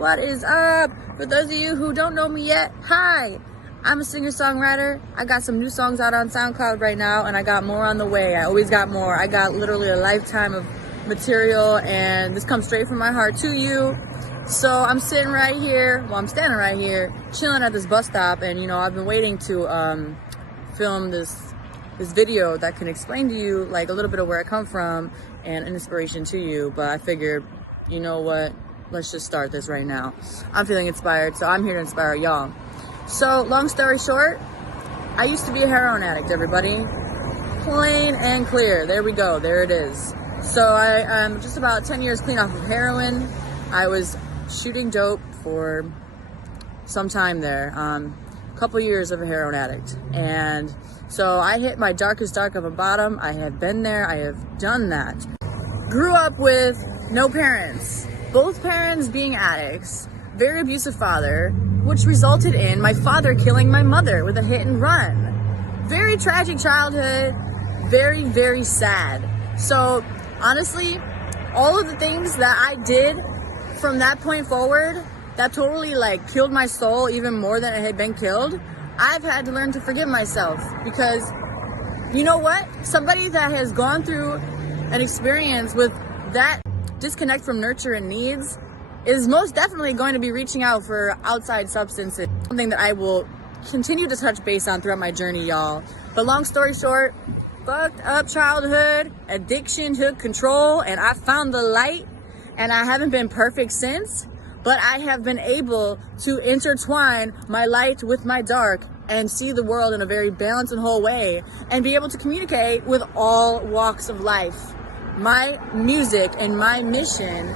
What is up? For those of you who don't know me yet, hi. I'm a singer-songwriter. I got some new songs out on SoundCloud right now, and I got more on the way. I always got more. I got literally a lifetime of material, and this comes straight from my heart to you. So I'm sitting right here, well, I'm standing right here, chilling at this bus stop, and I've been waiting to film this video that can explain to you like a little bit of where I come from and an inspiration to you. But I figured, you know what, let's just start this right now. I'm feeling inspired, so I'm here to inspire y'all. So long story short, I used to be a heroin addict, everybody. Plain and clear. There we go. There it is. So I am just about 10 years clean off of heroin. I was shooting dope for some time there, a couple years of a heroin addict. And so I hit my darkest dark of a bottom. I have been there. I have done that. Grew up with no parents, both parents being addicts, very abusive father, which resulted in my father killing my mother with a hit and run. Very tragic childhood, very, very sad. So honestly, all of the things that I did from that point forward, that totally like killed my soul even more than it had been killed. I've had to learn to forgive myself, because you know what? Somebody that has gone through an experience with that disconnect from nurture and needs is most definitely going to be reaching out for outside substances. Something that I will continue to touch base on throughout my journey, y'all. But long story short, fucked up childhood, addiction took control, and I found the light. And I haven't been perfect since, but I have been able to intertwine my light with my dark and see the world in a very balanced and whole way, and be able to communicate with all walks of life. My music and my mission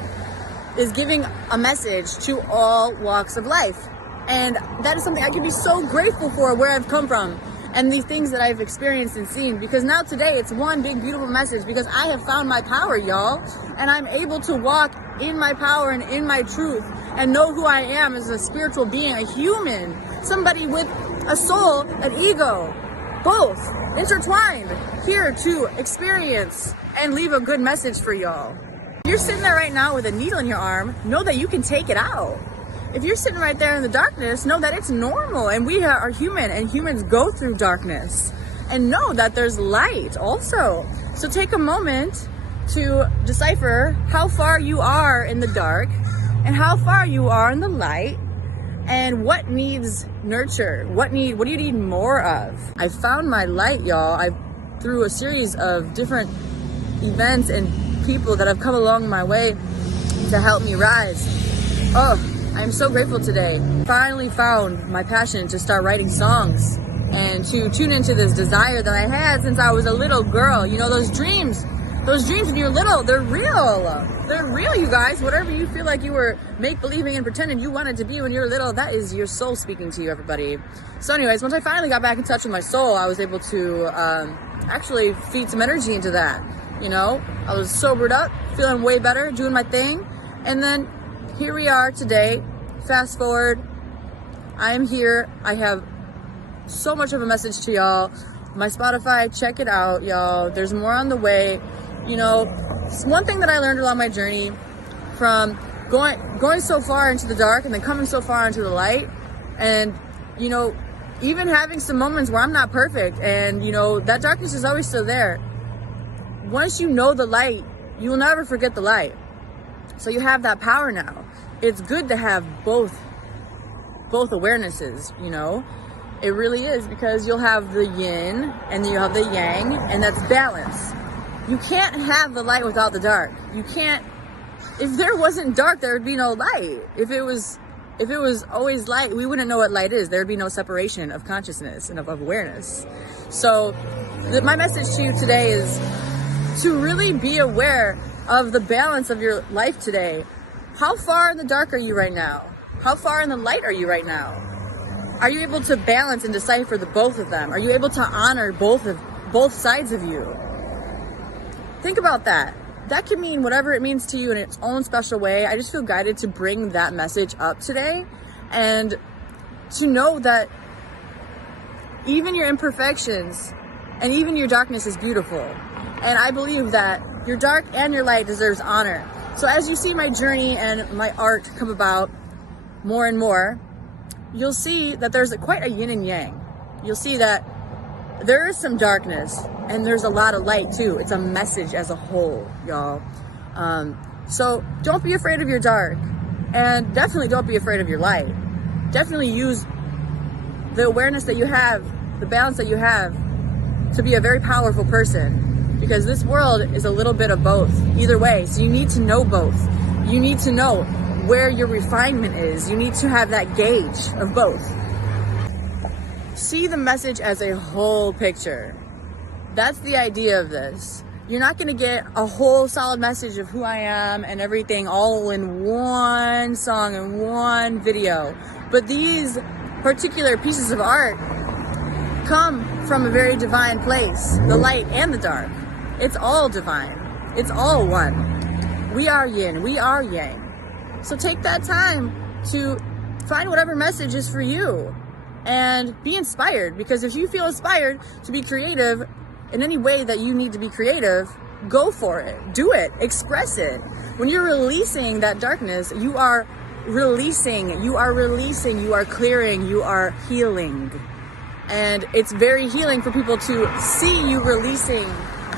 is giving a message to all walks of life. And that is something I can be so grateful for, where I've come from and the things that I've experienced and seen, because now today it's one big beautiful message, because I have found my power, y'all, and I'm able to walk in my power and in my truth and know who I am as a spiritual being, a human, somebody with a soul, an ego, both intertwined, here to experience and leave a good message for y'all. If you're sitting there right now with a needle in your arm, know that you can take it out. If you're sitting right there in the darkness, know that it's normal, and we are human, and humans go through darkness, and know that there's light also. So take a moment to decipher how far you are in the dark and how far you are in the light, and what needs nurture, what do you need more of. I found my light, y'all, through a series of different events and people that have come along my way to help me rise. I'm so grateful today. Finally found my passion to start writing songs and to tune into this desire that I had since I was a little girl. You know, those dreams when you're little, they're real. They're real, you guys. Whatever you feel like you were make-believing and pretending you wanted to be when you were little, that is your soul speaking to you, everybody. So anyways, once I finally got back in touch with my soul, I was able to actually feed some energy into that. I was sobered up, feeling way better, doing my thing. And then here we are today. Fast forward, I am here. I have so much of a message to y'all. My Spotify, check it out, y'all. There's more on the way. One thing that I learned along my journey from going so far into the dark and then coming so far into the light, and even having some moments where I'm not perfect, and that darkness is always still there. Once you know the light, you will never forget the light. So you have that power now. It's good to have both awarenesses, It really is, because you'll have the yin and you'll have the yang, and that's balance. You can't have the light without the dark. You can't. If there wasn't dark, there would be no light. If it was always light, we wouldn't know what light is. There would be no separation of consciousness and of awareness. So my message to you today is to really be aware of the balance of your life today. How far in the dark are you right now? How far in the light are you right now? Are you able to balance and decipher the both of them? Are you able to honor both sides of you? Think about that. That could mean whatever it means to you in its own special way. I just feel guided to bring that message up today, and to know that even your imperfections and even your darkness is beautiful. And I believe that your dark and your light deserves honor. So as you see my journey and my art come about, more and more, you'll see that there's quite a yin and yang. You'll see that there is some darkness and there's a lot of light too. It's a message as a whole, y'all. So don't be afraid of your dark, and definitely don't be afraid of your light. Definitely use the awareness that you have, the balance that you have, to be a very powerful person, because this world is a little bit of both either way. So you need to know both. You need to know where your refinement is. You need to have that gauge of both. See the message as a whole picture. That's the idea of this. You're not going to get a whole solid message of who I am and everything all in one song and one video. But these particular pieces of art come from a very divine place, the light and the dark. It's all divine. It's all one. We are yin, we are yang. So take that time to find whatever message is for you and be inspired, because if you feel inspired to be creative in any way that you need to be creative, go for it. Do it. Express it. When you're releasing that darkness, you are releasing, you are clearing, you are healing. And it's very healing for people to see you releasing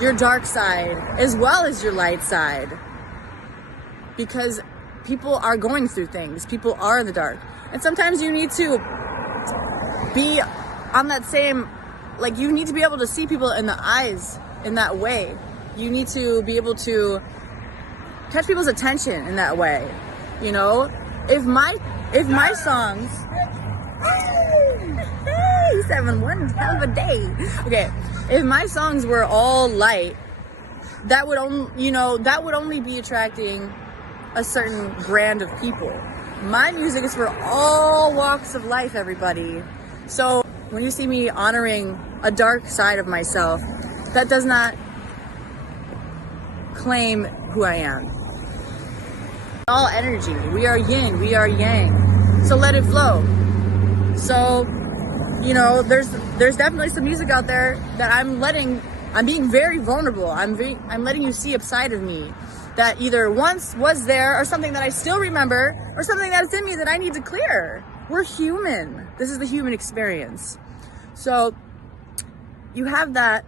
your dark side as well as your light side, because people are going through things. People are in the dark. And sometimes you need to be on that same, like, you need to be able to see people in the eyes in that way. You need to be able to catch people's attention in that way. You know, if my songs, he's having one hell of a day. Okay, if my songs were all light, that would only be attracting a certain brand of people. My music is for all walks of life, everybody. So when you see me honoring a dark side of myself, that does not claim who I am. All energy. We are yin, we are yang. So let it flow. So, you know, there's definitely some music out there that I'm being very vulnerable. I'm letting you see a side of me that either once was there, or something that I still remember, or something that's in me that I need to clear. We're human. This is the human experience. So you have that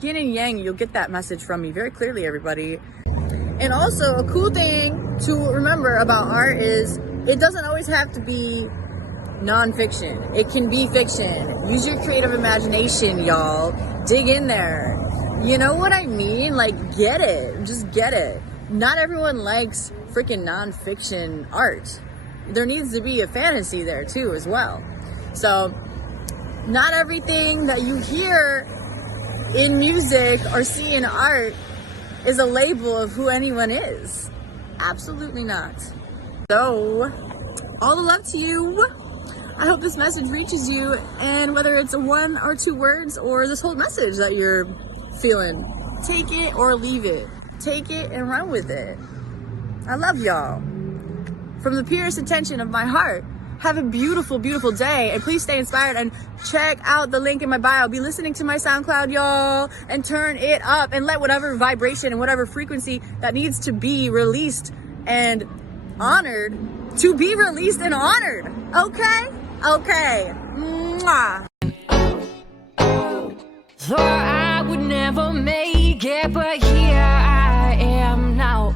yin and yang. You'll get that message from me very clearly, everybody. And also, a cool thing to remember about art is it doesn't always have to be nonfiction. It can be fiction. Use your creative imagination, y'all. Dig in there. You know what I mean? Like, get it. Just get it. Not everyone likes freaking nonfiction art. There needs to be a fantasy there too as well. So not everything that you hear in music or see in art is a label of who anyone is. Absolutely not. So all the love to you. I hope this message reaches you, and whether it's a 1 or 2 words or this whole message that you're feeling, take it or leave it. Take it and run with it. I love y'all. From the purest intention of my heart, have a beautiful, beautiful day, and please stay inspired and check out the link in my bio. Be listening to my SoundCloud, y'all, and turn it up and let whatever vibration and whatever frequency that needs to be released and honored to be released and honored. Okay? Okay. Mwah. Thought I would never make it, but here I am now.